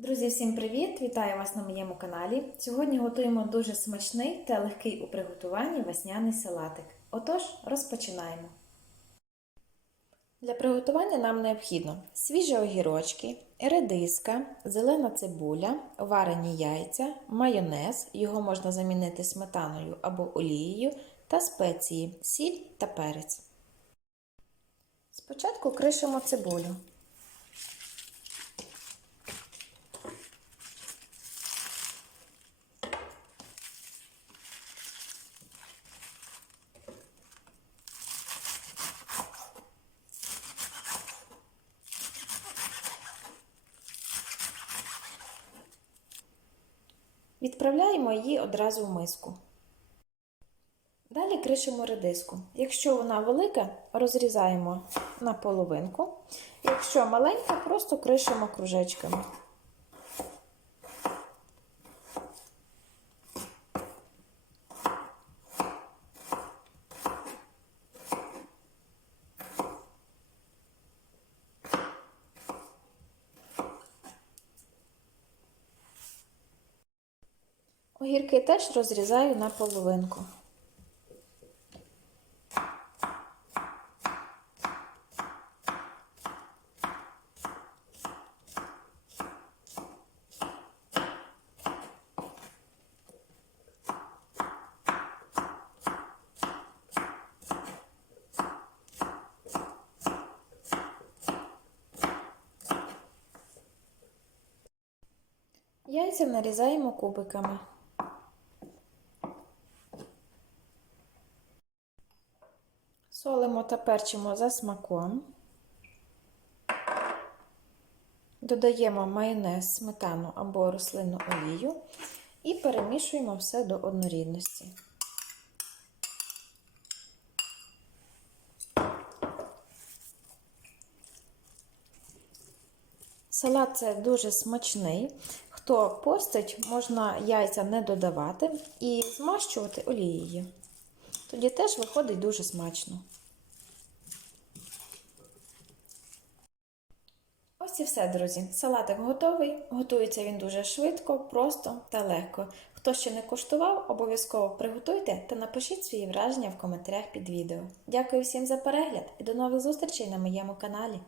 Друзі, всім привіт! Вітаю вас на моєму каналі. Сьогодні готуємо дуже смачний та легкий у приготуванні весняний салатик. Отож, розпочинаємо. Для приготування нам необхідно свіжі огірочки, редиска, зелена цибуля, варені яйця, майонез, його можна замінити сметаною або олією, та спеції, сіль та перець. Спочатку кришимо цибулю. Відправляємо її одразу в миску. Далі кришимо редиску. Якщо вона велика, розрізаємо на половинку. Якщо маленька, просто кришимо кружечками. Огірки теж розрізаю на половинку. Яйця нарізаємо кубиками. Солимо та перчимо за смаком. Додаємо майонез, сметану або рослинну олію і перемішуємо все до однорідності. Салат це дуже смачний. Хто постить, можна яйця не додавати і змащувати олією. Тоді теж виходить дуже смачно. Ось і все, друзі. Салатик готовий. Готується він дуже швидко, просто та легко. Хто ще не куштував, обов'язково приготуйте та напишіть свої враження в коментарях під відео. Дякую всім за перегляд і до нових зустрічей на моєму каналі.